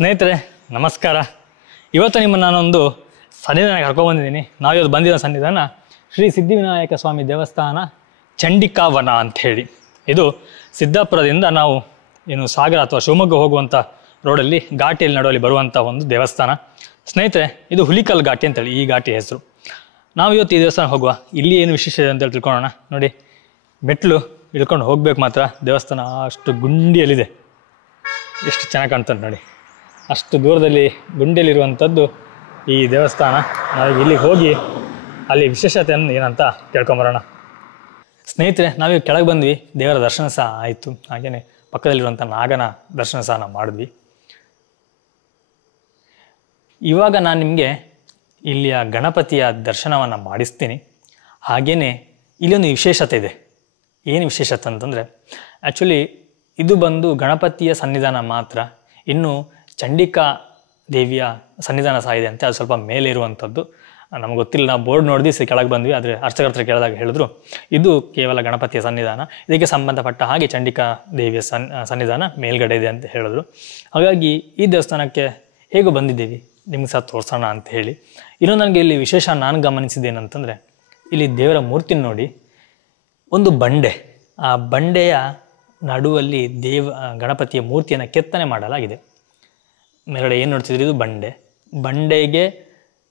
ಸ್ನೇಹಿತರೆ ನಮಸ್ಕಾರ. ಇವತ್ತು ನಿಮ್ಮನ್ನು ನಾನೊಂದು ಸನ್ನಿಧಾನಕ್ಕೆ ಕರ್ಕೊಂಡ್ಬಂದಿದ್ದೀನಿ. ನಾವಿವತ್ತು ಬಂದಿರೋ ಸನ್ನಿಧಾನ ಶ್ರೀ ಸಿದ್ಧಿವಿನಾಯಕ ಸ್ವಾಮಿ ದೇವಸ್ಥಾನ ಚಂಡಿಕಾವನ ಅಂಥೇಳಿ. ಇದು ಸಿದ್ದಾಪುರದಿಂದ ನಾವು ಏನು ಸಾಗರ ಅಥವಾ ಶಿವಮೊಗ್ಗ ಹೋಗುವಂಥ ರೋಡಲ್ಲಿ ಘಾಟಿಯಲ್ಲಿ ನಡುವಲ್ಲಿ ಬರುವಂಥ ಒಂದು ದೇವಸ್ಥಾನ. ಸ್ನೇಹಿತರೆ, ಇದು ಹುಲಿಕಲ್ ಘಾಟಿ ಅಂತೇಳಿ ಈ ಘಾಟಿ ಹೆಸರು. ನಾವು ಇವತ್ತು ಈ ದೇವಸ್ಥಾನ ಹೋಗುವ. ಇಲ್ಲಿ ಏನು ವಿಶೇಷ ಇದೆ ಅಂತೇಳಿ ತಿಳ್ಕೊಳ್ಳೋಣ. ನೋಡಿ, ಮೆಟ್ಲು ಇಳ್ಕೊಂಡು ಹೋಗ್ಬೇಕು ಮಾತ್ರ. ದೇವಸ್ಥಾನ ಅಷ್ಟು ಗುಂಡಿಯಲ್ಲಿದೆ. ಎಷ್ಟು ಚೆನ್ನಾಗಿ ಕಾಣ್ತದೆ ನೋಡಿ. ಅಷ್ಟು ದೂರದಲ್ಲಿ ಗುಂಡಿಯಲ್ಲಿರುವಂಥದ್ದು ಈ ದೇವಸ್ಥಾನ. ನಾವು ಇಲ್ಲಿಗೆ ಹೋಗಿ ಅಲ್ಲಿ ವಿಶೇಷತೆಯನ್ನು ಏನಂತ ಕೇಳ್ಕೊಂಬರೋಣ. ಸ್ನೇಹಿತರೆ, ನಾವೀಗ ಕೆಳಗೆ ಬಂದ್ವಿ. ದೇವರ ದರ್ಶನ ಸಹ ಆಯಿತು. ಹಾಗೆಯೇ ಪಕ್ಕದಲ್ಲಿರುವಂಥ ನಾಗನ ದರ್ಶನ ಸಹ ನಾವು ಮಾಡಿದ್ವಿ. ಇವಾಗ ನಾನು ನಿಮಗೆ ಇಲ್ಲಿಯ ಗಣಪತಿಯ ದರ್ಶನವನ್ನು ಮಾಡಿಸ್ತೀನಿ. ಹಾಗೆಯೇ ಇಲ್ಲೊಂದು ವಿಶೇಷತೆ ಇದೆ. ಏನು ವಿಶೇಷತೆ ಅಂತಂದರೆ, ಆ್ಯಕ್ಚುಲಿ ಇದು ಬಂದು ಗಣಪತಿಯ ಸನ್ನಿಧಾನ ಮಾತ್ರ. ಇನ್ನು ಚಂಡಿಕಾ ದೇವಿಯ ಸನ್ನಿಧಾನ ಸಹ ಇದೆ ಅಂತೆ. ಅದು ಸ್ವಲ್ಪ ಮೇಲೆ ಇರುವಂಥದ್ದು. ನಮ್ಗೆ ಗೊತ್ತಿಲ್ಲ, ನಾವು ಬೋರ್ಡ್ ನೋಡಿದ್ವಿ, ಕೆಳಗೆ ಬಂದ್ವಿ. ಆದರೆ ಅರ್ಚಕರ ಹತ್ರ ಕೇಳಿದಾಗ ಹೇಳಿದ್ರು ಇದು ಕೇವಲ ಗಣಪತಿಯ ಸನ್ನಿಧಾನ, ಇದಕ್ಕೆ ಸಂಬಂಧಪಟ್ಟ ಹಾಗೆ ಚಂಡಿಕಾ ದೇವಿಯ ಸನ್ನಿಧಾನ ಮೇಲ್ಗಡೆ ಇದೆ ಅಂತ ಹೇಳಿದ್ರು. ಹಾಗಾಗಿ ಈ ದೇವಸ್ಥಾನಕ್ಕೆ ಹೇಗೂ ಬಂದಿದ್ದೀವಿ, ನಿಮ್ಗೆ ಸಹ ತೋರಿಸೋಣ ಅಂತ ಹೇಳಿ. ಇನ್ನೊಂದು ನನಗೆ ಇಲ್ಲಿ ವಿಶೇಷ ನಾನು ಗಮನಿಸಿದ್ದೇನಂತಂದರೆ, ಇಲ್ಲಿ ದೇವರ ಮೂರ್ತಿನ ನೋಡಿ, ಒಂದು ಬಂಡೆ, ಆ ಬಂಡೆಯ ನಡುವಲ್ಲಿ ಗಣಪತಿಯ ಮೂರ್ತಿಯನ್ನು ಕೆತ್ತನೆ ಮಾಡಲಾಗಿದೆ. ಮೇಲ್ಗಡೆ ಏನು ನೋಡ್ತಿದ್ರಿ, ಇದು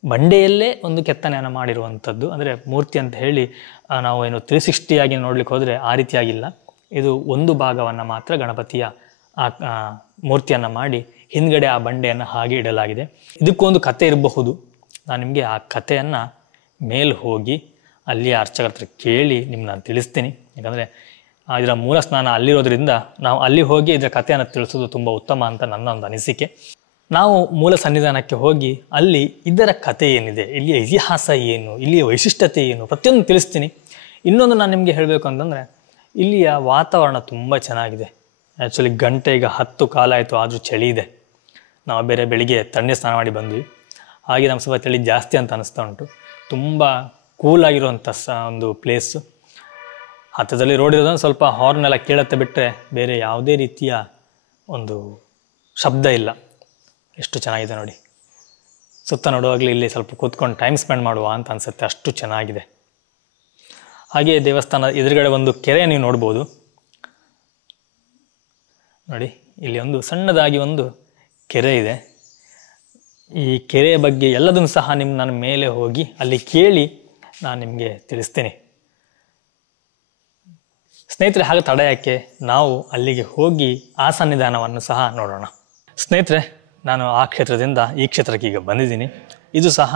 ಬಂಡೆಯಲ್ಲೇ ಒಂದು ಕೆತ್ತನೆಯನ್ನು ಮಾಡಿರುವಂಥದ್ದು. ಅಂದರೆ ಮೂರ್ತಿ ಅಂತ ಹೇಳಿ ನಾವು ಏನು 360 ಆಗಿ ನೋಡ್ಲಿಕ್ಕೆ ಹೋದರೆ ಆ ರೀತಿಯಾಗಿಲ್ಲ. ಇದು ಒಂದು ಭಾಗವನ್ನು ಮಾತ್ರ ಗಣಪತಿಯ ಆ ಮೂರ್ತಿಯನ್ನು ಮಾಡಿ ಹಿಂದ್ಗಡೆ ಆ ಬಂಡೆಯನ್ನು ಹಾಗೆ ಇಡಲಾಗಿದೆ. ಇದಕ್ಕೊಂದು ಕತೆ ಇರಬಹುದು. ನಾನು ನಿಮಗೆ ಆ ಕಥೆಯನ್ನು ಮೇಲೆ ಹೋಗಿ ಅಲ್ಲಿ ಅರ್ಚಕರ ಹತ್ರ ಕೇಳಿ ನಿಮ್ಗೆ ನಾನು ತಿಳಿಸ್ತೀನಿ. ಯಾಕಂದರೆ ಇದರ ಮೂಲ ಸ್ನಾನ ಅಲ್ಲಿರೋದ್ರಿಂದ ನಾವು ಅಲ್ಲಿ ಹೋಗಿ ಇದರ ಕಥೆಯನ್ನು ತಿಳಿಸೋದು ತುಂಬ ಉತ್ತಮ ಅಂತ ನನ್ನ ಒಂದು ಅನಿಸಿಕೆ. ನಾವು ಮೂಲ ಸನ್ನಿಧಾನಕ್ಕೆ ಹೋಗಿ ಅಲ್ಲಿ ಇದರ ಕಥೆ ಏನಿದೆ, ಇಲ್ಲಿಯ ಇತಿಹಾಸ ಏನು, ಇಲ್ಲಿಯ ವೈಶಿಷ್ಟ್ಯತೆ ಏನು, ಪ್ರತಿಯೊಂದು ತಿಳಿಸ್ತೀನಿ. ಇನ್ನೊಂದು ನಾನು ನಿಮಗೆ ಹೇಳಬೇಕು ಅಂತಂದರೆ, ಇಲ್ಲಿಯ ವಾತಾವರಣ ತುಂಬ ಚೆನ್ನಾಗಿದೆ. ಆ್ಯಕ್ಚುಲಿ ಗಂಟೆ ಈಗ 10 ಕಾಲ ಆಯಿತು, ಆದರೂ ಚಳಿ ಇದೆ. ನಾವು ಬೇರೆ ಬೆಳಿಗ್ಗೆ ತಣ್ಣೀರು ಸ್ನಾನ ಮಾಡಿ ಬಂದ್ವಿ. ಹಾಗೆ ನಮ್ಮ ಸ್ವಲ್ಪ ಚಳಿ ಜಾಸ್ತಿ ಅಂತ ಅನಿಸ್ತಾ ಉಂಟು. ತುಂಬ ಕೂಲಾಗಿರುವಂಥ ಒಂದು ಪ್ಲೇಸು. ಹತ್ತದಲ್ಲಿ ರೋಡ್ ಇರೋದನ್ನು ಸ್ವಲ್ಪ ಹಾರ್ನ್ ಎಲ್ಲ ಕೇಳುತ್ತೆ ಬಿಟ್ಟರೆ ಬೇರೆ ಯಾವುದೇ ರೀತಿಯ ಒಂದು ಶಬ್ದ ಇಲ್ಲ. ಎಷ್ಟು ಚೆನ್ನಾಗಿದೆ ನೋಡಿ. ಸುತ್ತ ನೋಡುವಾಗಲೇ ಇಲ್ಲಿ ಸ್ವಲ್ಪ ಕೂತ್ಕೊಂಡು ಟೈಮ್ ಸ್ಪೆಂಡ್ ಮಾಡುವ ಅಂತ ಅನಿಸುತ್ತೆ, ಅಷ್ಟು ಚೆನ್ನಾಗಿದೆ. ಹಾಗೆ ದೇವಸ್ಥಾನ ಎದುರುಗಡೆ ಒಂದು ಕೆರೆ ನೀವು ನೋಡ್ಬೋದು ನೋಡಿ. ಇಲ್ಲಿ ಒಂದು ಸಣ್ಣದಾಗಿ ಒಂದು ಕೆರೆ ಇದೆ. ಈ ಕೆರೆಯ ಬಗ್ಗೆ ಎಲ್ಲದನ್ನು ಸಹ ನಾನು ಮೇಲೆ ಹೋಗಿ ಅಲ್ಲಿ ಕೇಳಿ ನಾನು ನಿಮಗೆ ತಿಳಿಸ್ತೀನಿ. ಸ್ನೇಹಿತರೆ, ಹಾಗೆ ತಡ ಯಾಕೆ, ನಾವು ಅಲ್ಲಿಗೆ ಹೋಗಿ ಆ ಸನ್ನಿಧಾನವನ್ನು ಸಹ ನೋಡೋಣ. ಸ್ನೇಹಿತರೆ, ನಾನು ಆ ಕ್ಷೇತ್ರದಿಂದ ಈ ಕ್ಷೇತ್ರಕ್ಕೆ ಈಗ ಬಂದಿದ್ದೀನಿ. ಇದು ಸಹ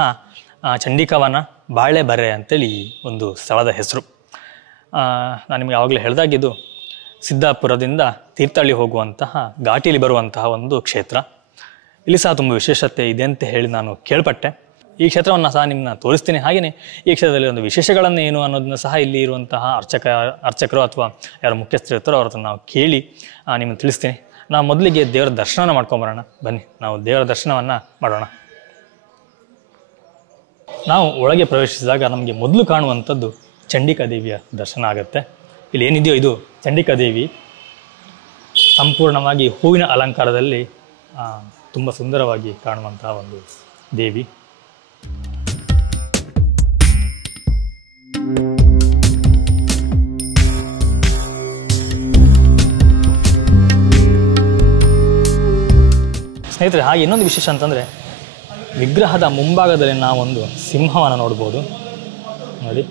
ಚಂಡಿಕಾವನ ಬಾಳೆಬರೆ ಅಂತೇಳಿ ಒಂದು ಸ್ಥಳದ ಹೆಸರು. ನಾನು ನಿಮಗೆ ಆವಾಗಲೇ ಹೇಳಿದಾಗಿದ್ದು ಸಿದ್ದಾಪುರದಿಂದ ತೀರ್ಥಹಳ್ಳಿ ಹೋಗುವಂತಹ ಘಾಟಿಯಲ್ಲಿ ಬರುವಂತಹ ಒಂದು ಕ್ಷೇತ್ರ. ಇಲ್ಲಿ ಸಹ ತುಂಬ ವಿಶೇಷತೆ ಇದೆ ಅಂತ ಹೇಳಿ ನಾನು ಕೇಳ್ಪಟ್ಟೆ. ಈ ಕ್ಷೇತ್ರವನ್ನು ಸಹ ನಿಮ್ಮನ್ನ ತೋರಿಸ್ತೀನಿ. ಹಾಗೆಯೇ ಈ ಕ್ಷೇತ್ರದಲ್ಲಿ ಒಂದು ವಿಶೇಷಗಳನ್ನು ಏನು ಅನ್ನೋದನ್ನ ಸಹ ಇಲ್ಲಿ ಇರುವಂತಹ ಅರ್ಚಕರು ಅಥವಾ ಯಾರು ಮುಖ್ಯಸ್ಥರು ಇರ್ತಾರೋ ಅವ್ರ ಹತ್ರ ನಾವು ಕೇಳಿ ನಿಮ್ಮನ್ನು ತಿಳಿಸ್ತೀನಿ. ನಾವು ಮೊದಲಿಗೆ ದೇವರ ದರ್ಶನ ಮಾಡ್ಕೊಂಬರೋಣ. ಬನ್ನಿ, ನಾವು ದೇವರ ದರ್ಶನವನ್ನು ಮಾಡೋಣ. ನಾವು ಒಳಗೆ ಪ್ರವೇಶಿಸಿದಾಗ ನಮಗೆ ಮೊದಲು ಕಾಣುವಂಥದ್ದು ಚಂಡಿಕಾ ದೇವಿಯ ದರ್ಶನ ಆಗುತ್ತೆ. ಇಲ್ಲಿ ಏನಿದೆಯೋ ಇದು ಚಂಡಿಕಾ ದೇವಿ ಸಂಪೂರ್ಣವಾಗಿ ಹೂವಿನ ಅಲಂಕಾರದಲ್ಲಿ ತುಂಬ ಸುಂದರವಾಗಿ ಕಾಣುವಂತಹ ಒಂದು ದೇವಿ. ಸ್ನೇಹಿತರೆ, ಹಾಗೆ ಇನ್ನೊಂದು ವಿಶೇಷ ಅಂತಂದರೆ, ವಿಗ್ರಹದ ಮುಂಭಾಗದಲ್ಲಿ ನಾವೊಂದು ಸಿಂಹವನ್ನು ನೋಡ್ಬೋದು ನೋಡಿ.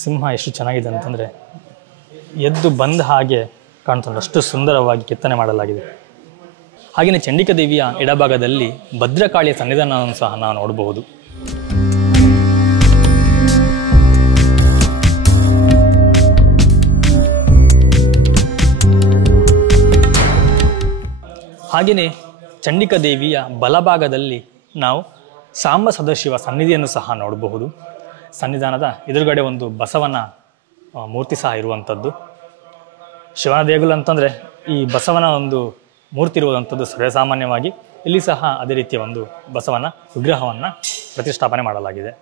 ಸಿಂಹ ಎಷ್ಟು ಚೆನ್ನಾಗಿದೆ ಅಂತಂದರೆ ಎದ್ದು ಬಂದ ಹಾಗೆ ಕಾಣ್ತದೆ, ಅಷ್ಟು ಸುಂದರವಾಗಿ ಕೆತ್ತನೆ ಮಾಡಲಾಗಿದೆ. ಹಾಗೆಯೇ ಚಂಡಿಕಾ ದೇವಿಯ ಎಡಭಾಗದಲ್ಲಿ ಭದ್ರಕಾಳಿಯ ಸನ್ನಿಧಾನವನ್ನು ಸಹ ನಾವು ನೋಡಬಹುದು. ಹಾಗೆಯೇ ಚಂಡಿಕಾ ದೇವಿಯ ಬಲಭಾಗದಲ್ಲಿ ನಾವು ಸಾಂಬ ಸದಾಶಿವ ಸನ್ನಿಧಿಯನ್ನು ಸಹ ನೋಡಬಹುದು. ಸನ್ನಿಧಾನದ ಎದುರುಗಡೆ ಒಂದು ಬಸವನ ಮೂರ್ತಿ ಸಹ ಇರುವಂಥದ್ದು. ಶಿವನ ದೇಗುಲ ಅಂತಂದರೆ ಈ ಬಸವನ ಒಂದು ಮೂರ್ತಿ ಇರುವಂಥದ್ದು ಸರ್ವೇಸಾಮಾನ್ಯವಾಗಿ. ಇಲ್ಲಿ ಸಹ ಅದೇ ರೀತಿಯ ಒಂದು ಬಸವನ ವಿಗ್ರಹವನ್ನು ಪ್ರತಿಷ್ಠಾಪನೆ ಮಾಡಲಾಗಿದೆ.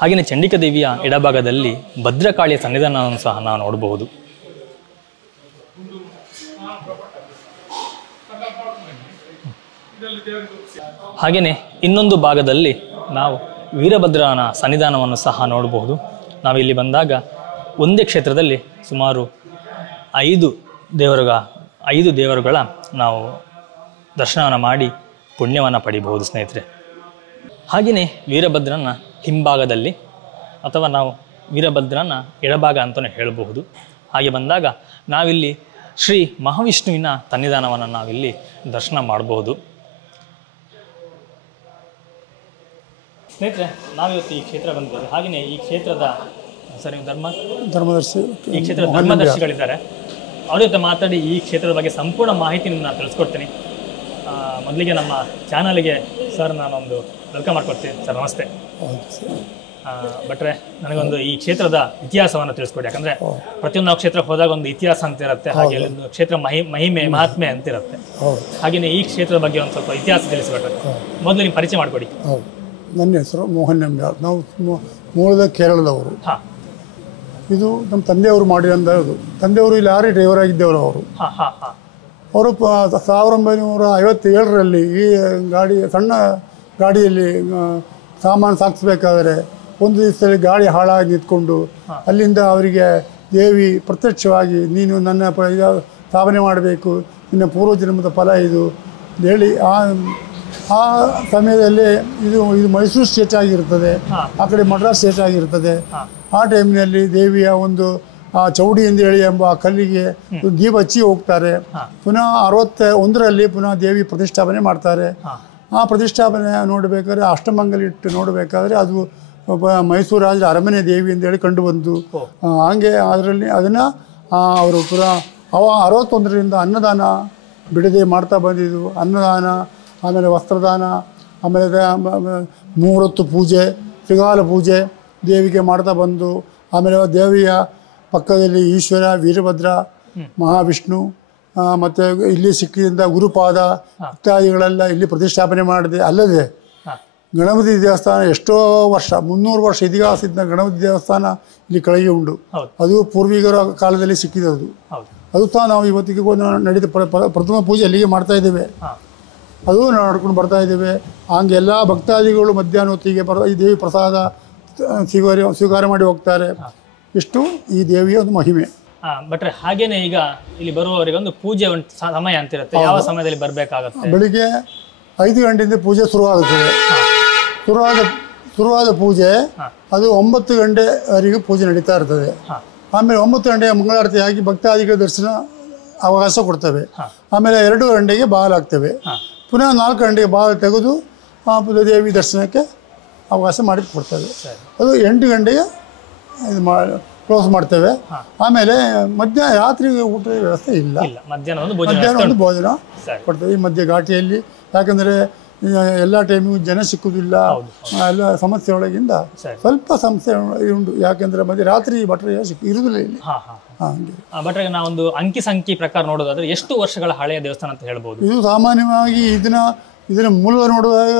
ಹಾಗೆಯೇ ಚಂಡಿಕಾ ದೇವಿಯ ಎಡಭಾಗದಲ್ಲಿ ಭದ್ರಕಾಳಿಯ ಸನ್ನಿಧಾನವನ್ನು ಸಹ ನಾವು ನೋಡಬಹುದು. ಹಾಗೆಯೇ ಇನ್ನೊಂದು ಭಾಗದಲ್ಲಿ ನಾವು ವೀರಭದ್ರನ ಸನ್ನಿಧಾನವನ್ನು ಸಹ ನೋಡಬಹುದು. ನಾವಿಲ್ಲಿ ಬಂದಾಗ ಒಂದೇ ಕ್ಷೇತ್ರದಲ್ಲಿ ಸುಮಾರು 5 ದೇವರುಗಳ ನಾವು ದರ್ಶನವನ್ನು ಮಾಡಿ ಪುಣ್ಯವನ್ನು ಪಡಿಬಹುದು ಸ್ನೇಹಿತರೆ. ಹಾಗೆಯೇ ವೀರಭದ್ರನ ಹಿಂಭಾಗದಲ್ಲಿ ಅಥವಾ ನಾವು ವೀರಭದ್ರನ ಎಡಭಾಗ ಅಂತಲೇ ಹೇಳಬಹುದು. ಹಾಗೆ ಬಂದಾಗ ನಾವಿಲ್ಲಿ ಶ್ರೀ ಮಹಾವಿಷ್ಣುವಿನ ಸನ್ನಿಧಾನವನ್ನು ನಾವಿಲ್ಲಿ ದರ್ಶನ ಮಾಡಬಹುದು. ಸ್ನೇಹಿತರೆ, ನಾವಿವತ್ತು ಈ ಕ್ಷೇತ್ರ ಬಂದಿದ್ದೇವೆ. ಹಾಗೆಯೇ ಈ ಕ್ಷೇತ್ರದ ಧರ್ಮದರ್ಶಿ ಈ ಕ್ಷೇತ್ರದ ಧರ್ಮದರ್ಶಿಗಳಿದ್ದಾರೆ. ಅವ್ರ ಜೊತೆ ಮಾತಾಡಿ ಈ ಕ್ಷೇತ್ರದ ಬಗ್ಗೆ ಸಂಪೂರ್ಣ ಮಾಹಿತಿ ನಾನು ತಿಳಿಸ್ಕೊಡ್ತೀನಿ. ಮೊದಲಿಗೆ ನಮ್ಮ ಚಾನಲ್ಗೆ ಸರ್ ನಾನೊಂದು ವೆಲ್ಕಮ್ ಮಾಡ್ಕೊಡ್ತೀನಿ. ಸರ್ ನಮಸ್ತೆ. ಭಟ್ರೆ, ನನಗೊಂದು ಈ ಕ್ಷೇತ್ರದ ಇತಿಹಾಸವನ್ನು ತಿಳಿಸ್ಕೊಡಿ. ಯಾಕಂದರೆ ಪ್ರತಿಯೊಂದು ಕ್ಷೇತ್ರಕ್ಕೆ ಹೋದಾಗ ಒಂದು ಇತಿಹಾಸ ಅಂತ ಇರುತ್ತೆ, ಹಾಗೆ ಒಂದು ಕ್ಷೇತ್ರ ಮಹಿಮೆ ಮಹಾತ್ಮೆ ಅಂತಿರುತ್ತೆ. ಹಾಗೆಯೇ ಈ ಕ್ಷೇತ್ರದ ಬಗ್ಗೆ ಒಂದು ಸ್ವಲ್ಪ ಇತಿಹಾಸ ತಿಳಿಸ್ಕೊಟ್ರೆ ಮೊದಲು ನೀವು ಪರಿಚಯ ಮಾಡಿಕೊಡಿ. ನನ್ನ ಹೆಸರು ಮೋಹನ್ ಎಂಬ್ಯಾಳ್. ನಾವು ಮೂಲದ ಕೇರಳದವರು. ಇದು ನಮ್ಮ ತಂದೆಯವರು ಮಾಡಿರೋದು. ತಂದೆಯವರು ಇಲ್ಲಿ ಲಾರಿ ಡ್ರೈವರ್ ಆಗಿದ್ದವರು. ಅವರು 1957ರಲ್ಲಿ ಈ ಸಣ್ಣ ಗಾಡಿಯಲ್ಲಿ ಸಾಮಾನು ಸಾಗಿಸ್ಬೇಕಾದ್ರೆ ಒಂದು ದಿವಸದಲ್ಲಿ ಗಾಡಿ ಹಾಳಾಗಿ ನಿಂತ್ಕೊಂಡು ಅಲ್ಲಿಂದ ಅವರಿಗೆ ದೇವಿ ಪ್ರತ್ಯಕ್ಷವಾಗಿ ನೀನು ನನ್ನ ಸ್ಥಾಪನೆ ಮಾಡಬೇಕು, ನಿನ್ನ ಪೂರ್ವಜನ್ಮದ ಫಲ ಇದು ಹೇಳಿ ಆ ಸಮಯದಲ್ಲಿ ಇದು ಮೈಸೂರು ಸ್ಟೇಟ್ ಆಗಿರ್ತದೆ, ಆ ಕಡೆ ಮಡ್ರಾಸ್ ಸ್ಟೇಟ್ ಆಗಿರ್ತದೆ. ಆ ಟೈಮ್ನಲ್ಲಿ ದೇವಿಯ ಒಂದು ಚೌಡಿ ಎಂದು ಹೇಳಿ ಎಂಬ ಆ ಕಲ್ಲಿಗೆ ದೀಪ ಹಚ್ಚಿ ಹೋಗ್ತಾರೆ. ಪುನಃ 61ರಲ್ಲಿ ಪುನಃ ದೇವಿ ಪ್ರತಿಷ್ಠಾಪನೆ ಮಾಡ್ತಾರೆ. ಆ ಪ್ರತಿಷ್ಠಾಪನೆ ನೋಡಬೇಕಾದ್ರೆ ಅಷ್ಟಮಂಗಲ ಇಟ್ಟು ನೋಡಬೇಕಾದ್ರೆ ಅದು ಮೈಸೂರು ರಾಜರ ಅರಮನೆ ದೇವಿ ಅಂತೇಳಿ ಕಂಡು ಬಂತು. ಹಾಗೆ ಅದನ್ನು ಅವರು ಪುನಃ 61ರಿಂದ ಅನ್ನದಾನ ಬಿಡದೆ ಮಾಡ್ತಾ ಬಂದಿದ್ದು. ಅನ್ನದಾನ, ಆಮೇಲೆ ವಸ್ತ್ರದಾನ, ಆಮೇಲೆ 3 ಹೊತ್ತು ಪೂಜೆ, ತ್ರಿಕಾಲ ಪೂಜೆ ದೇವಿಗೆ ಮಾಡ್ತಾ ಬಂದು, ಆಮೇಲೆ ದೇವಿಯ ಪಕ್ಕದಲ್ಲಿ ಈಶ್ವರ, ವೀರಭದ್ರ, ಮಹಾವಿಷ್ಣು ಮತ್ತು ಇಲ್ಲಿ ಸಿಕ್ಕಿದಂಥ ಗುರುಪಾದ ಇತ್ಯಾದಿಗಳೆಲ್ಲ ಇಲ್ಲಿ ಪ್ರತಿಷ್ಠಾಪನೆ ಮಾಡಿದೆ. ಅಲ್ಲದೆ ಗಣಪತಿ ದೇವಸ್ಥಾನ ಎಷ್ಟೋ ವರ್ಷ 300 ವರ್ಷ ಇತಿಹಾಸ ಇದ್ದ ಗಣಪತಿ ದೇವಸ್ಥಾನ ಇಲ್ಲಿ ಕೆಳಗೆ ಉಂಟು. ಅದು ಪೂರ್ವಿಕರ ಕಾಲದಲ್ಲಿ ಸಿಕ್ಕಿದ್ದು. ಅದು ಸಹ ನಾವು ಇವತ್ತಿಗೆ ನಡೀತ ಪ್ರಥಮ ಪೂಜೆ ಅಲ್ಲಿಗೆ ಮಾಡ್ತಾ ಇದ್ದೇವೆ. ಅದು ನಡ್ಕೊಂಡು ಬರ್ತಾ ಇದ್ದೇವೆ. ಹಂಗೆ ಎಲ್ಲ ಭಕ್ತಾದಿಗಳು ಮಧ್ಯಾಹ್ನ ಹೊತ್ತಿಗೆ ಈ ದೇವಿ ಪ್ರಸಾದ ಸ್ವೀಕಾರ ಮಾಡಿ ಹೋಗ್ತಾರೆ. ಇಷ್ಟು ಈ ದೇವಿಯ ಒಂದು ಮಹಿಮೆ. ಬಟ್ರೆ ಹಾಗೇನೆ ಈಗ ಇಲ್ಲಿ ಬರುವವರಿಗೆ ಒಂದು ಪೂಜೆ ಒಂದು ಸಮಯ ಅಂತಿರುತ್ತೆ. ಯಾವ ಸಮಯದಲ್ಲಿ ಬರಬೇಕಾಗುತ್ತೆ? ಬೆಳಿಗ್ಗೆ 5 ಗಂಟೆಯಿಂದ ಪೂಜೆ ಶುರುವಾಗುತ್ತದೆ. ಶುರುವಾದ ಪೂಜೆ ಅದು 9 ಗಂಟೆವರೆಗೆ ಪೂಜೆ ನಡೀತಾ ಇರ್ತದೆ. ಆಮೇಲೆ 9 ಗಂಟೆಗೆ ಮಂಗಳಾರತಿ ಆಗಿ ಭಕ್ತಾದಿಗಳ ದರ್ಶನ ಅವಕಾಶ ಕೊಡ್ತೇವೆ. ಆಮೇಲೆ 2 ಗಂಟೆಗೆ ಬಾಗಿಲಾಗ್ತೇವೆ. ಪುನಃ 4 ಗಂಟೆಗೆ ಬಾಗಿಲು ತೆಗೆದು ದೇವಿ ದರ್ಶನಕ್ಕೆ ಅವಕಾಶ ಮಾಡಿ ಕೊಡ್ತೇವೆ. ಅದು 8 ಗಂಟೆಗೆ ಇದು ಕ್ಲೋಸ್ ಮಾಡ್ತೇವೆ. ಆಮೇಲೆ ರಾತ್ರಿಗೆ ಊಟದ ವ್ಯವಸ್ಥೆ ಇಲ್ಲ. ಮಧ್ಯಾಹ್ನ ಒಂದು ಭೋಜನ ಕೊಡ್ತೇವೆ ಈ ಮಧ್ಯೆ ಘಾಟಿಯಲ್ಲಿ. ಯಾಕಂದರೆ ಎಲ್ಲ ಟೈಮಿಗೂ ಜನ ಸಿಕ್ಕುವುದಿಲ್ಲ. ಎಲ್ಲ ಸಮಸ್ಯೆ ಒಳಗಿಂದ ಸ್ವಲ್ಪ ಸಮಸ್ಯೆ ಉಂಟು. ಯಾಕೆಂದರೆ ಮತ್ತೆ ರಾತ್ರಿ ಭಟ್ರೆ ಇರುವುದಿಲ್ಲ ಇಲ್ಲಿ. ಭಟ್ರೆ, ನಾವೊಂದು ಅಂಕಿ ಸಂಖ್ಯೆ ಪ್ರಕಾರ ನೋಡೋದಾದ್ರೆ ಎಷ್ಟು ವರ್ಷಗಳ ಹಳೆಯ ದೇವಸ್ಥಾನ ಅಂತ ಹೇಳ್ಬೋದು? ಇದು ಸಾಮಾನ್ಯವಾಗಿ ಇದನ್ನ ಮೂಲ ನೋಡುವಾಗ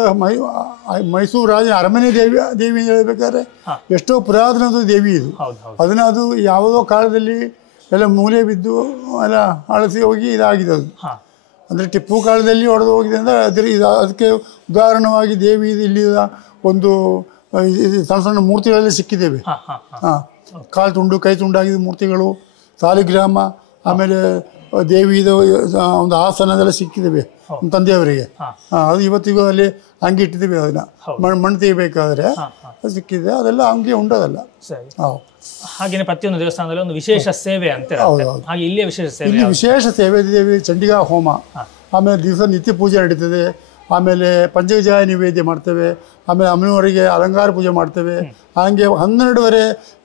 ಮೈಸೂರು ರಾಜ ಅರಮನೆ ದೇವಿ ಅಂತ ಹೇಳ್ಬೇಕಾದ್ರೆ ಎಷ್ಟೋ ಪುರಾತನದ ದೇವಿ ಇದು. ಅದು ಯಾವುದೋ ಕಾಲದಲ್ಲಿ ಎಲ್ಲ ಮೂಲೆ ಬಿದ್ದು ಎಲ್ಲ ಅಳಸಿ ಹೋಗಿ ಇದಾಗಿದೆ. ಅದು ಅಂದರೆ ಟಿಪ್ಪು ಕಾಲದಲ್ಲಿ ಹೊಡೆದು ಹೋಗಿದೆ ಅಂದರೆ ಅದಕ್ಕೆ ಉದಾಹರಣವಾಗಿ ದೇವಿ ಇಲ್ಲಿ ಒಂದು ಸಣ್ಣ ಸಣ್ಣ ಮೂರ್ತಿಗಳಲ್ಲಿ ಸಿಕ್ಕಿದ್ದೇವೆ. ಕಾಲು ತುಂಡು ಕೈ ತುಂಡಾಗಿದ್ದ ಮೂರ್ತಿಗಳು, ಸಾಲಿಗ್ರಾಮ, ಆಮೇಲೆ ದೇವಿದು ಒಂದು ಆಸನದೆಲ್ಲ ಸಿಕ್ಕಿದ್ದೇವೆ ನಮ್ಮ ತಂದೆಯವರಿಗೆ. ಅದು ಇವತ್ತಿಗೂ ಅಲ್ಲಿ ಹಂಗೆ ಇಟ್ಟಿದ್ದೀವಿ. ಅದನ್ನ ಮಣ್ಣು ತೆಗಿಬೇಕಾದ್ರೆ ಸಿಕ್ಕಿದೆ. ಅದೆಲ್ಲ ಹಂಗೆ ಉಂಟದಲ್ಲ. ಹಾಗೆ ಪ್ರತಿಯೊಂದು ದೇವಸ್ಥಾನದಲ್ಲಿ ಒಂದು ವಿಶೇಷ ಸೇವೆ ಅಂತ. ಹಾಗೆ ಇಲ್ಲಿ ವಿಶೇಷ ಸೇವೆ ದೇವಿ ಚಂಡಿಕಾ ಹೋಮ, ಆಮೇಲೆ ದಿವಸ ನಿತ್ಯ ಪೂಜೆ ನಡೀತದೆ. ಆಮೇಲೆ ಪಂಚಕಜಾಯ ನೈವೇದ್ಯ ಮಾಡ್ತೇವೆ. ಆಮೇಲೆ ಅಮ್ಮನವರಿಗೆ ಅಲಂಕಾರ ಪೂಜೆ ಮಾಡ್ತೇವೆ. ಹಾಗೆ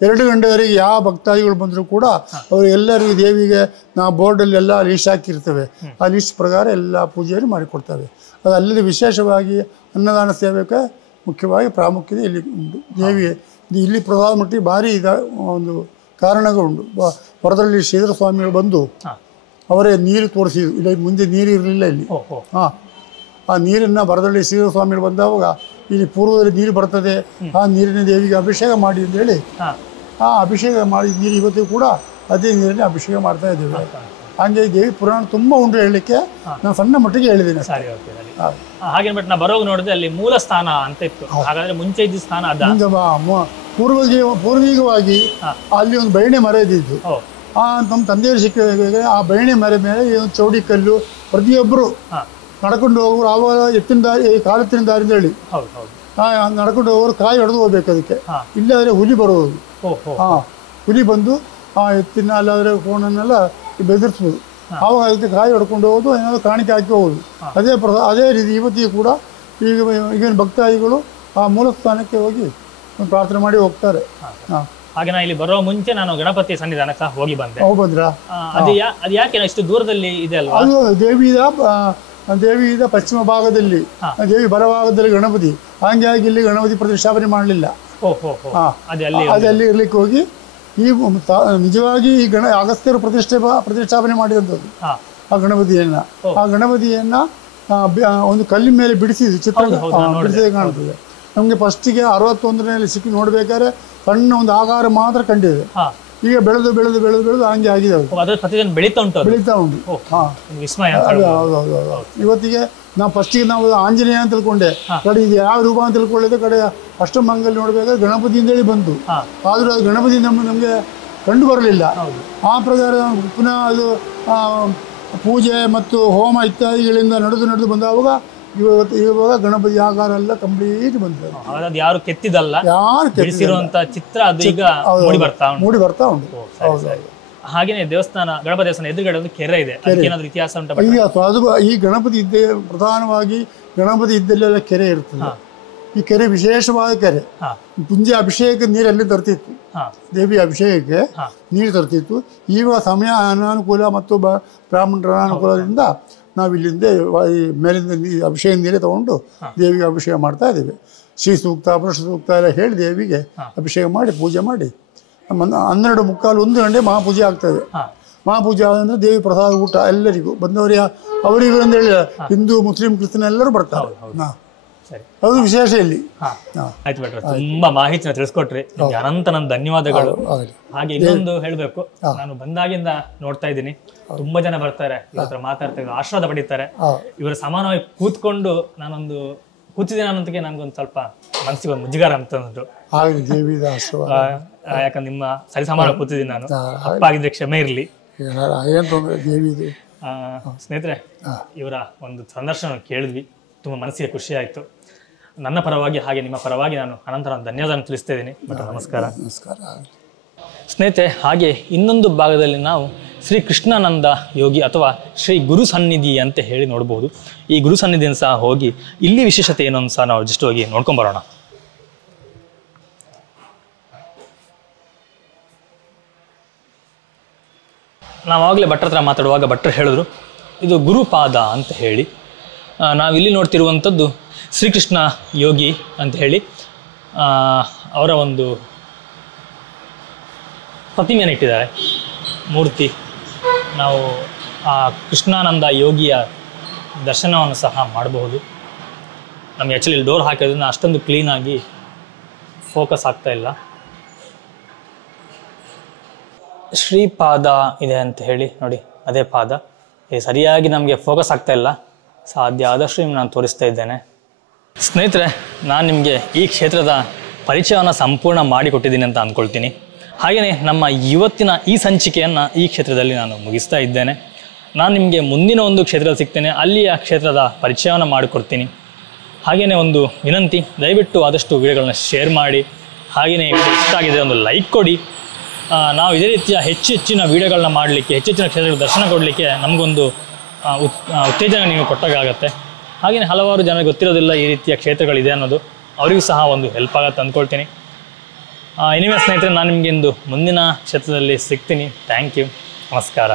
2 ಗಂಟೆವರೆಗೆ ಯಾವ ಭಕ್ತಾದಿಗಳು ಬಂದರೂ ಕೂಡ ಅವರಿಗೆಲ್ಲರಿಗೂ ದೇವಿಗೆ ನಾವು ಬೋರ್ಡಲ್ಲೆಲ್ಲ ಲೀಸ್ಟ್ ಹಾಕಿರ್ತೇವೆ. ಆ ಲೀಸ್ಟ್ ಪ್ರಕಾರ ಎಲ್ಲ ಪೂಜೆಯನ್ನು ಮಾಡಿಕೊಡ್ತೇವೆ. ಅದು ಅಲ್ಲದೆ ವಿಶೇಷವಾಗಿ ಅನ್ನದಾನ ಸೇವೆಗೆ ಮುಖ್ಯವಾಗಿ ಪ್ರಾಮುಖ್ಯತೆ ಇಲ್ಲಿ ಉಂಟು. ದೇವಿ ಇಲ್ಲಿ ಪ್ರಸಾದ ಮಟ್ಟಿಗೆ ಭಾರಿ ಒಂದು ಕಾರಣಗಳುಂಟು. ವರದಳ್ಳಿ ಶ್ರೀಧರ ಸ್ವಾಮಿಗಳು ಬಂದು ಅವರೇ ನೀರು ತೋರಿಸಿದ್ರು. ಇಲ್ಲ ಮುಂದೆ ನೀರು ಇರಲಿಲ್ಲ ಇಲ್ಲಿ. ಆ ನೀರನ್ನು ವರದಳ್ಳಿ ಶ್ರೀಧರ ಸ್ವಾಮಿಗಳು ಬಂದಾಗ ಇಲ್ಲಿ ಪೂರ್ವದಲ್ಲಿ ನೀರು ಬರ್ತದೆ, ಆ ನೀರಿನ ದೇವಿಗೆ ಅಭಿಷೇಕ ಮಾಡಿ ಅಂತ ಹೇಳಿ ಆ ಅಭಿಷೇಕ ಮಾಡಿ ನೀರು ಇವತ್ತಿಗೂ ಕೂಡ ಅದೇ ನೀರಲ್ಲಿ ಅಭಿಷೇಕ ಮಾಡ್ತಾ ಇದ್ದೇವೆ. ಹಂಗೆ ದೇವಿ ಪುರಾಣ ತುಂಬ ಉಂಟು ಹೇಳಲಿಕ್ಕೆ, ನಾನು ಸಣ್ಣ ಮಟ್ಟಿಗೆ ಹೇಳಿದ್ದೀನಿ. ಸರಿ, ಓಕೆ. ಹಾಗೆ ಬಟ್ ನಾ ಬರೋವಾಗ ನೋಡಿದ್ರೆ ಅಲ್ಲಿ ಮೂಲ ಸ್ಥಾನ ಅಂತ ಇತ್ತು. ಹಾಗಾದ್ರೆ ಮುಂಚೆ ಇದ್ದ ಸ್ಥಾನ ಅದ ಪೂರ್ವಿಕವಾಗಿ ಅಲ್ಲಿ ಒಂದು ಬೈಣೆ ಮರ ಇದ್ದಿದ್ದು. ನಮ್ಮ ತಂದೆಯವರು ಸಿಕ್ಕ ಆ ಬೈಣೆ ಮರ ಮೇಲೆ ಚೌಡಿ ಕಲ್ಲು ಪ್ರತಿಯೊಬ್ಬರು ನಡ್ಕೊಂಡು ಹೋಗೋರು. ಆವಾಗ ಎತ್ತಿನ ದಾರಿ, ಕಾಲೆತ್ತಿನ ದಾರಿ ಅಂತ ಹೇಳಿ ನಡ್ಕೊಂಡು ಹೋಗೋರು ಕಾಯಿ ಹೊಡೆದು ಹೋಗ್ಬೇಕು ಅದಕ್ಕೆ. ಇಲ್ಲಾದರೆ ಹುಲಿ ಬರೋದು. ಹುಲಿ ಬಂದು ಆ ಎತ್ತಿನ ಅಲ್ಲಾದರೆ ಫೋನನ್ನೆಲ್ಲ ಬೆದರಿಸ್ಬೋದು. ಆವಾಗ ಅದಕ್ಕೆ ಕಾಯಿ ಹೊಡ್ಕೊಂಡು ಹೋಗೋದು, ಏನಾದರೂ ಕಾಣಿಕೆ ಹಾಕಿ ಹೋಗೋದು. ಅದೇ ರೀತಿ ಇವತ್ತಿಗೂ ಕೂಡ ಈಗಿನ ಭಕ್ತಾದಿಗಳು ಆ ಮೂಲ ಸ್ಥಾನಕ್ಕೆ ಹೋಗಿ ಪ್ರಾರ್ಥನೆ ಮಾಡಿ ಹೋಗ್ತಾರೆ. ಹಾಗೆ ನಾ ಇಲ್ಲಿ ಬರೋ ಮುಂಚೆ ನಾನು ಗಣಪತಿ ಸನ್ನಿಧಾನಕ್ಕೆ ಹೋಗಿ ಬಂದೆ. ಹೋಗ್ಬಂದ್ರಾ? ಅದು ಯಾಕೆ ಇಷ್ಟು ದೂರದಲ್ಲಿ ಇದೆ ಅಲ್ವಾ? ಅದು ದೇವಿಯ ಪಶ್ಚಿಮ ಭಾಗದಲ್ಲಿ, ದೇವಿ ಬಲಭಾಗದಲ್ಲಿ ಗಣಪತಿ. ಹಂಗಾಗಿ ಇಲ್ಲಿ ಗಣಪತಿ ಪ್ರತಿಷ್ಠಾಪನೆ ಮಾಡಲಿಲ್ಲ. ಅಲ್ಲಿ ಇರ್ಲಿಕ್ಕೆ ಹೋಗಿ ಈ ನಿಜವಾಗಿ ಈ ಅಗಸ್ತ್ಯರು ಪ್ರತಿಷ್ಠಾಪನೆ ಮಾಡಿದಂಥದ್ದು ಆ ಗಣಪತಿಯನ್ನ. ಆ ಗಣಪತಿಯನ್ನ ಒಂದು ಕಲ್ಲಿನ ಮೇಲೆ ಬಿಡಿಸಿದ್ದು ಚಿತ್ರ ಬಿಡಿಸಿದ ಕಾಣ್ತದೆ ನಮಗೆ. ಫಸ್ಟಿಗೆ 61ರಲ್ಲಿ ಸಿಕ್ಕಿ ನೋಡ್ಬೇಕಾದ್ರೆ ಸಣ್ಣ ಒಂದು ಆಕಾರ ಮಾತ್ರ ಕಂಡಿದೆ. ಈಗ ಬೆಳೆದು ಬೆಳೆದು ಬೆಳೆದು ಬೆಳೆದು ಹಂಗೆ ಆಗಿದೆ. ಬೆಳೀತಾ ಉಂಟು. ಇವತ್ತಿಗೆ ನಾವು ಫಸ್ಟಿಗೆ ನಾವು ಆಂಜನೇಯ ಅಂತ ತಿಳ್ಕೊಂಡೆ, ಕಡೆ ಇದು ಯಾವ ರೂಪ ಅಂತ ತಿಳ್ಕೊಳ್ಳಿದೆ. ಕಡೆ ಅಷ್ಟಮಂಗಲ್ ನೋಡ್ಬೇಕಾದ್ರೆ ಗಣಪತಿಯಿಂದಲೇ ಬಂತು. ಆದರೂ ಅದು ಗಣಪತಿ ನಮಗೆ ಕಂಡು ಬರಲಿಲ್ಲ. ಆ ಪ್ರಕಾರ ಪುನಃ ಅದು ಪೂಜೆ ಮತ್ತು ಹೋಮ ಇತ್ಯಾದಿಗಳಿಂದ ನಡೆದು ಬಂದಾವಾಗ ಇವಾಗ ಗಣಪತಿ ಆಕಾರ ಎಲ್ಲ ಕಂಪ್ಲೀಟ್ ಬಂದಿದೆ. ಯಾರು ಕೆತ್ತಿದಲ್ಲ, ಯಾರು ಕೆತ್ತಿರುವಂತ ಚಿತ್ರ ಅದು ಈಗ ಮೂಡಿ ಬರ್ತಾ ಉಂಟು. ಹಾಗೇನೆ ದೇವಸ್ಥಾನ, ಗಣಪತಿ ದೇವಸ್ಥಾನ ಎದುರುಗಡೆ ಒಂದು ಕೆರೆ ಇದೆ. ಏನಾದ್ರು ಇತಿಹಾಸ ಉಂಟು? ಅದು ಈ ಗಣಪತಿ ಇದ್ದೇ ಪ್ರಧಾನವಾಗಿ ಗಣಪತಿ ಇದ್ದಲ್ಲೆಲ್ಲ ಕೆರೆ ಇರ್ತದೆ. ಈ ಕೆರೆ ವಿಶೇಷವಾದ ಕೆರೆ. ಪುಂಜೆ ಅಭಿಷೇಕ ನೀರಲ್ಲಿ ತರ್ತಿತ್ತು, ದೇವಿ ಅಭಿಷೇಕಕ್ಕೆ ನೀರು ತರ್ತಿತ್ತು. ಈಗ ಸಮಯ ಅನಾನುಕೂಲ ಮತ್ತು ಬ್ರಾಹ್ಮಣರ ಅನಾನುಕೂಲದಿಂದ ನಾವು ಇಲ್ಲಿಂದ ಮೇಲಿಂದ ಅಭಿಷೇಕ ನೀರೇ ತಗೊಂಡು ದೇವಿಗೆ ಅಭಿಷೇಕ ಮಾಡ್ತಾ ಇದ್ದೇವೆ. ಶ್ರೀ ಸೂಕ್ತ, ಪುರುಷ ಸೂಕ್ತ ಎಲ್ಲ ಹೇಳಿ ದೇವಿಗೆ ಅಭಿಷೇಕ ಮಾಡಿ ಪೂಜೆ ಮಾಡಿ 12:45 1 ಗಂಟೆ ಮಹಾಪೂಜೆ ಆಗ್ತದೆ. ಮಹಾಪೂಜೆ ಆದಂದ್ರೆ ದೇವಿ ಪ್ರಸಾದ ಊಟ ಎಲ್ಲರಿಗೂ ಬಂದವರಿಗೆ ಅವರಿಗೂ ಅಂತ ಹೇಳಿ ಹಿಂದೂ, ಮುಸ್ಲಿಂ, ಕ್ರಿಶ್ಚಿಯನ್ ಎಲ್ಲರೂ ಬರ್ತಾರೆ. ಅದು ವಿಶೇಷ ಇಲ್ಲಿ. ಆಯ್ತು ಬಿಟ್ರೆ, ತುಂಬಾ ಮಾಹಿತಿನ ತಿಳಿಸ್ಕೊಟ್ರಿ. ಅನಂತ ನನ್ನ ಧನ್ಯವಾದಗಳು. ಹಾಗೆ ಇನ್ನೊಂದು ಹೇಳ್ಬೇಕು, ನಾನು ಬಂದಾಗಿಂದ ನೋಡ್ತಾ ಇದ್ದೀನಿ ತುಂಬಾ ಜನ ಬರ್ತಾರೆ, ಇವ್ರ ಹತ್ರ ಮಾತಾಡ್ತಾ ಇದ್ದಾರೆ, ಆಶೀರ್ವಾದ ಪಡೀತಾರೆ. ಇವರ ಸಮಾನವಾಗಿ ಕೂತ್ಕೊಂಡು ನಾನೊಂದು ಕೂತಿದ್ದೇನೆ ಅನ್ನೋದಕ್ಕೆ ನನ್ಗೊಂದು ಸ್ವಲ್ಪ ಮನಸ್ಸಿಗೆ ಒಂದು ಮುಜುಗಾರ ಅಂತ ಅಂದ್ರು. ಯಾಕಂದ್ರೆ ನಿಮ್ಮ ಸರಿಸಮಾನ ಕೂತಿದ್ದೀನಿ ನಾನು, ತಪ್ಪಾಗಿದ್ರೆ ಕ್ಷಮೆ ಇರಲಿ. ಸ್ನೇಹಿತರೆ, ಇವರ ಒಂದು ಸಂದರ್ಶನ ಕೇಳಿದ್ವಿ, ತುಂಬ ಮನಸ್ಸಿಗೆ ಖುಷಿ ಆಯಿತು. ನನ್ನ ಪರವಾಗಿ ಹಾಗೆ ನಿಮ್ಮ ಪರವಾಗಿ ನಾನು ಅನಂತರ ಧನ್ಯವಾದ ತಿಳಿಸ್ತಾ ಇದ್ದೀನಿ. ನಮಸ್ಕಾರ. ಸ್ನೇಹಿತರೆ, ಹಾಗೆ ಇನ್ನೊಂದು ಭಾಗದಲ್ಲಿ ನಾವು ಶ್ರೀ ಕೃಷ್ಣಾನಂದ ಯೋಗಿ ಅಥವಾ ಶ್ರೀ ಗುರು ಸನ್ನಿಧಿ ಅಂತ ಹೇಳಿ ನೋಡ್ಬೋದು. ಈ ಗುರು ಸನ್ನಿಧಿಯನ್ನು ಸಹ ಹೋಗಿ ಇಲ್ಲಿ ವಿಶೇಷತೆ ಏನು ಅಂತ ಸಹ ನಾವು ಜಸ್ಟ್ ಹೋಗಿ ನೋಡ್ಕೊಂಬರೋಣ. ನಾವಾಗಲೇ ಭಟ್ರ ಹತ್ರ ಮಾತಾಡುವಾಗ ಭಟ್ರು ಹೇಳಿದ್ರು ಇದು ಗುರುಪಾದ ಅಂತ ಹೇಳಿ. ನಾವಿಲ್ಲಿ ನೋಡ್ತಿರುವಂಥದ್ದು ಶ್ರೀಕೃಷ್ಣ ಯೋಗಿ ಅಂತ ಹೇಳಿ ಅವರ ಒಂದು ಪ್ರತಿಮೆಯನ್ನು ಇಟ್ಟಿದ್ದಾರೆ, ಮೂರ್ತಿ. ನಾವು ಆ ಕೃಷ್ಣಾನಂದ ಯೋಗಿಯ ದರ್ಶನವನ್ನು ಸಹ ಮಾಡಬಹುದು. ನಮಗೆ ಆ್ಯಕ್ಚುಲಿ ಇಲ್ಲಿ ಡೋರ್ ಹಾಕೋದ್ರಿಂದ ಅಷ್ಟೊಂದು ಕ್ಲೀನಾಗಿ ಫೋಕಸ್ ಆಗ್ತಾ ಇಲ್ಲ. ಶ್ರೀಪಾದ ಇದೆ ಅಂತ ಹೇಳಿ ನೋಡಿ, ಅದೇ ಪಾದ. ಇದು ಸರಿಯಾಗಿ ನಮಗೆ ಫೋಕಸ್ ಆಗ್ತಾ ಇಲ್ಲ, ಸಾಧ್ಯ ಆದಷ್ಟು ನಿಮ್ಗೆ ನಾನು ತೋರಿಸ್ತಾ ಇದ್ದೇನೆ. ಸ್ನೇಹಿತರೆ, ನಾನು ನಿಮಗೆ ಈ ಕ್ಷೇತ್ರದ ಪರಿಚಯವನ್ನು ಸಂಪೂರ್ಣ ಮಾಡಿಕೊಟ್ಟಿದ್ದೀನಿ ಅಂತ ಅಂದ್ಕೊಳ್ತೀನಿ. ಹಾಗೆಯೇ ನಮ್ಮ ಇವತ್ತಿನ ಈ ಸಂಚಿಕೆಯನ್ನು ಈ ಕ್ಷೇತ್ರದಲ್ಲಿ ನಾನು ಮುಗಿಸ್ತಾ ಇದ್ದೇನೆ. ನಾನು ನಿಮಗೆ ಮುಂದಿನ ಒಂದು ಕ್ಷೇತ್ರದಲ್ಲಿ ಸಿಗ್ತೇನೆ, ಅಲ್ಲಿಯ ಕ್ಷೇತ್ರದ ಪರಿಚಯವನ್ನು ಮಾಡಿಕೊಡ್ತೀನಿ. ಹಾಗೆಯೇ ಒಂದು ವಿನಂತಿ, ದಯವಿಟ್ಟು ಆದಷ್ಟು ವಿಡಿಯೋಗಳನ್ನ ಶೇರ್ ಮಾಡಿ. ಹಾಗೆಯೇ ಇಷ್ಟ ಆಗಿದೆ ಒಂದು ಲೈಕ್ ಕೊಡಿ. ನಾವು ಇದೇ ರೀತಿಯ ಹೆಚ್ಚಿನ ವಿಡಿಯೋಗಳನ್ನ ಮಾಡಲಿಕ್ಕೆ, ಹೆಚ್ಚಿನ ಕ್ಷೇತ್ರಗಳ ದರ್ಶನ ಕೊಡಲಿಕ್ಕೆ ನಮಗೊಂದು ಉತ್ತೇಜನ ನೀವು ಕೊಟ್ಟಾಗತ್ತೆ. ಹಾಗೆಯೇ ಹಲವಾರು ಜನರಿಗೆ ಗೊತ್ತಿರೋದಿಲ್ಲ ಈ ರೀತಿಯ ಕ್ಷೇತ್ರಗಳಿದೆ ಅನ್ನೋದು, ಅವರಿಗೂ ಸಹ ಒಂದು ಹೆಲ್ಪ್ ಆಗುತ್ತೆ ಅಂದ್ಕೊಳ್ತೀನಿ. ಎನಿವೆ ಸ್ನೇಹಿತರೆ, ನಾನು ನಿಮಗೆಂದು ಮುಂದಿನ ಕ್ಷೇತ್ರದಲ್ಲಿ ಸಿಗ್ತೀನಿ. Thank you. ನಮಸ್ಕಾರ.